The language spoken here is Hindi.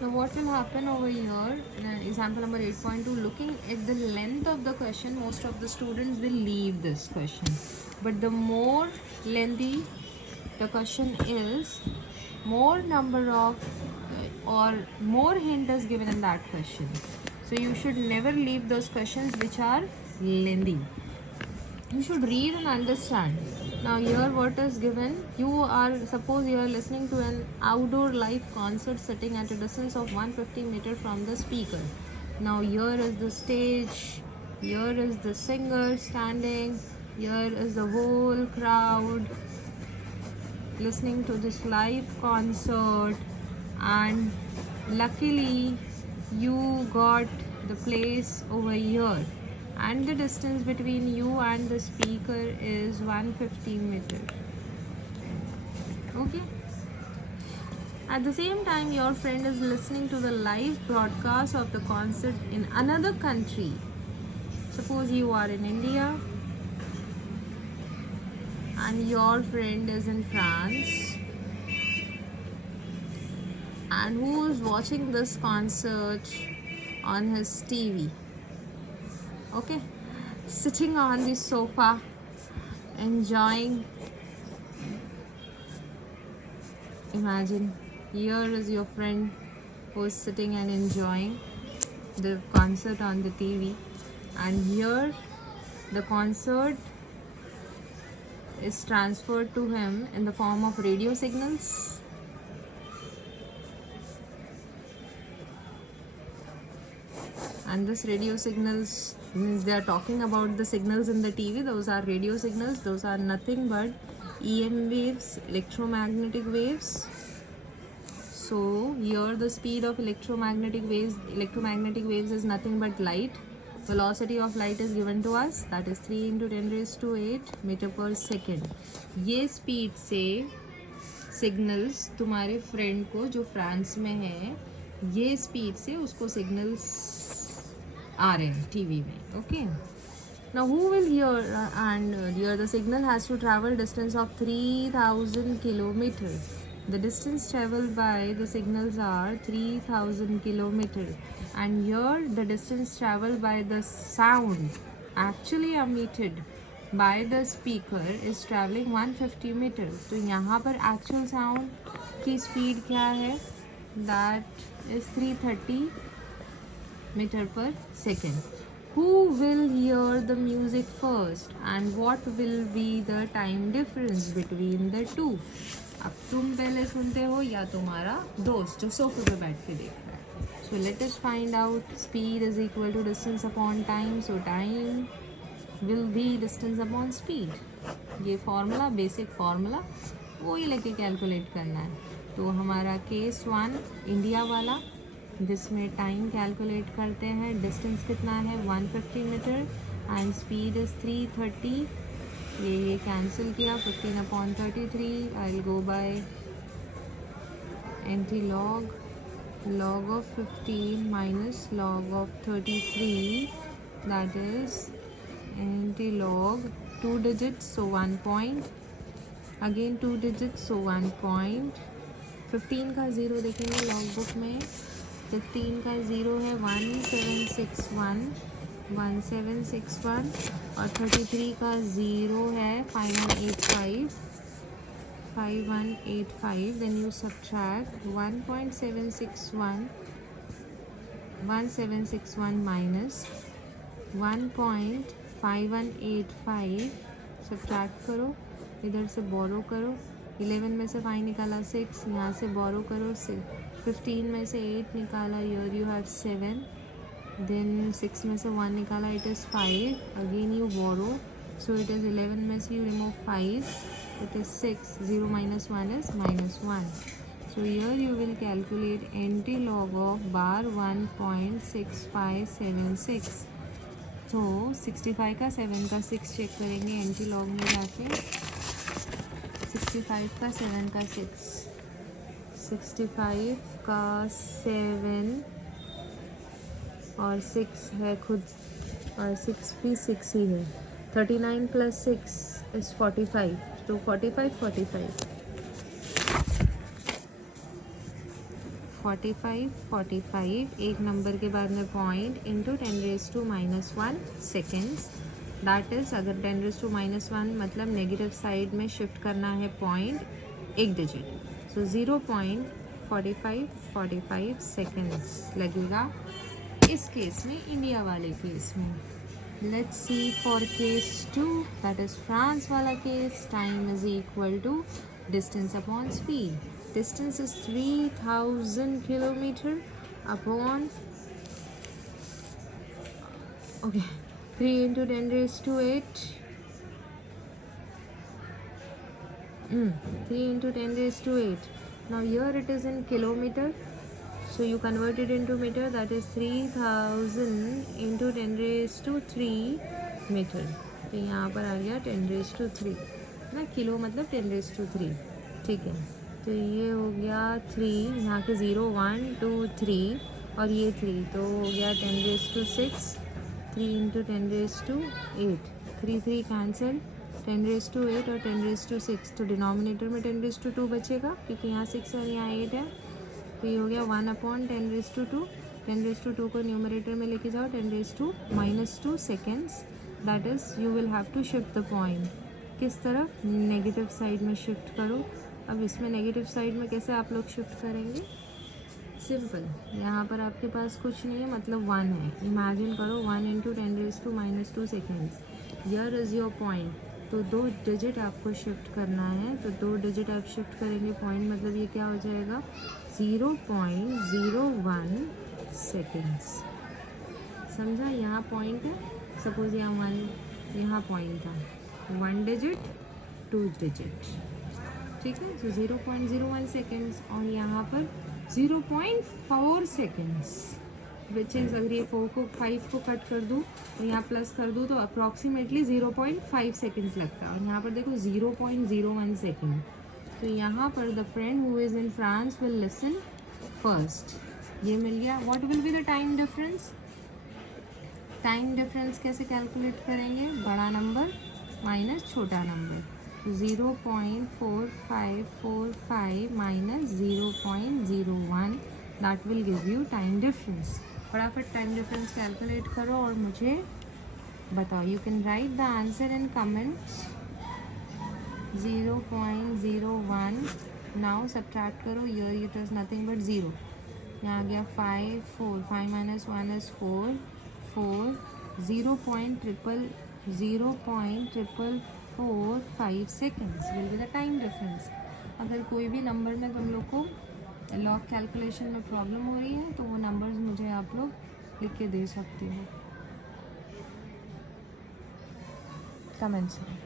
Now what will happen over here in example number 8.2, looking at the length of the question, most of the students will leave this question. But the more lengthy the question is, more number of or more hint is given in that question. So you should never leave those questions which are lengthy. You should read and understand. Now here what is given, you are, suppose you are listening to an outdoor live concert sitting at a distance of 150 meters from the speaker. Now here is the stage, here is the singer standing, here is the whole crowd listening to this live concert, and luckily you got the place over here, and the distance between you and the speaker is 150 meters. Okay, at the same time your friend is listening to the live broadcast of the concert in another country. Suppose you are in India and your friend is in France, and who is watching this concert on his TV. Okay, sitting on the sofa enjoying. Imagine here is your friend who is sitting and enjoying the concert on the TV, and here the concert is transferred to him in the form of radio signals. And this radio signals means they are talking about the signals in the TV. Those are radio signals. Those are nothing but EM waves, electromagnetic waves. So here the speed of electromagnetic waves is nothing but light. Velocity of light is given to us, that is 3 × 10⁸ metre पर सेकेंड. ये स्पीड से सिग्नल्स तुम्हारे फ्रेंड को जो फ्रांस में है, ये स्पीड से उसको सिग्नल्स आ रहे हैं टीवी में. Okay, now who will hear and here the signal has to travel distance of 3000 kilometers. The distance traveled by the signals are 3000 kilometers, and here the distance traveled by the sound actually emitted by the speaker is traveling 150 meters. तो यहाँ पर actual sound की speed क्या है? That is 330 meter per second. Who will hear the music first and what will be the time difference between the two? अब तुम पहले सुनते हो या तुम्हारा दोस्त जो सोफे पे बैठ के देख रहा है. So let us find out. Speed is equal to distance upon time. So time will be distance upon speed. ये फॉर्मूला, बेसिक फॉर्मूला, वही लेके कैलकुलेट करना है. तो हमारा केस 1 इंडिया वाला, जिसमें टाइम कैलकुलेट करते हैं. डिस्टेंस कितना है? 150 मीटर एंड स्पीड इज़ 330. ये कैंसिल किया, 15/33. I will go bye anti log of 15 minus log of 33, that is anti log 2 digits, so 1 point, again 2 digits, so 1 point. 15 का ज़ीरो देखेंगे लॉग बुक में. 15 का ज़ीरो है 1761 और 33 का ज़ीरो है 5185. Then you subtract 1761 minus 1.5185. Subtract करो, इधर से बोरो करो. 11 में से 5 निकाला 6, यहाँ से बोरो करो 15 में से 8 निकाला, यर यू हैव 7. देन 6 में से 1 निकाला, it is 5. Again you borrow, so it is 11 में से you remove 5, it is 6. 0 minus 1 is -1. So here you will calculate anti-log of bar 1.6576. तो 65 का 7 का 6 चेक करेंगे एंटी-लॉग में जाके. 65 का 7 का 6, 65 का 7 और 6 है खुद, और 6 भी 6 ही है. 39 + 6 is 45. तो 45 45 एक नंबर के बाद में point into 10⁻⁻1 seconds. That is अगर 10⁻⁻1 मतलब नेगेटिव साइड में शिफ्ट करना है पॉइंट एक डिजिट, सो 0.45 सेकेंड्स लगेगा इस केस में, इंडिया वाले केस में। Let's see for case 2, that is France वाला केस। Time is equal to distance upon speed. Distance is 3000 kilometre upon 3 into 10⁸ 3 into 10⁸. Now here it is in kilometer, so you convert it into meter, that is 3000 into 10⁻³ metre. तो यहाँ पर आ गया 10⁻³ ना, किलो मतलब 10⁻³, ठीक है। तो ये हो गया 3, यहाँ के 0 1 2 3 और ये 3, तो हो गया 10⁻⁶। 3 into 10⁸, 3 3 कैंसिल, 10⁸ और 10⁶, तो डिनोमिनेटर में 10⁻² बचेगा क्योंकि यहाँ 6 है और यहाँ 8 है। तो ये हो गया 1/10⁻²। 10⁻² को न्यूमरेटर में लेके जाओ, 10⁻⁻² seconds. That is you will have to shift the point किस तरफ, नेगेटिव साइड में शिफ्ट करो। अब इसमें नेगेटिव साइड में कैसे आप लोग शिफ्ट करेंगे? सिंपल, यहाँ पर आपके पास कुछ नहीं है, मतलब 1 है। इमेजिन करो 1 into 10⁻⁻² seconds, here is your point. तो 2 डिजिट आपको शिफ्ट करना है, तो 2 डिजिट आप शिफ्ट करेंगे पॉइंट, मतलब ये क्या हो जाएगा 0.01 सेकेंड्स। समझा? यहाँ पॉइंट है, सपोज यहाँ 1, यहाँ पॉइंट था, 1 डिजिट 2 डिजिट, ठीक है। तो 0.01 सेकेंड्स और यहाँ पर 0.4 सेकेंड्स, विच इज़ अगर ये 4 को 5 को कट कर दूँ और यहाँ प्लस कर दूँ तो अप्रॉक्सीमेटली 0.5 सेकेंड्स लगता है। और यहाँ पर देखो 0.01 सेकेंड। तो यहाँ पर the friend who is in France will listen first. ये मिल गया। What will be the time difference? Time difference कैसे कैलकुलेट करेंगे? बड़ा नंबर माइनस छोटा number, 0.4545 minus 0.01, that will give you time difference. फटाफट टाइम डिफरेंस कैलकुलेट करो और मुझे बताओ। You can write the answer in comments. 0.01, now subtract करो, here it is nothing but 0। यहाँ आ गया 5 4, 5 minus 1 is 4 4, 0.445 seconds will be the time difference. अगर कोई भी नंबर में तुम लोग को लॉग कैलकुलेशन में प्रॉब्लम हो रही है तो वो नंबर्स मुझे आप लोग लिख के दे सकते हो कमेंट्स में।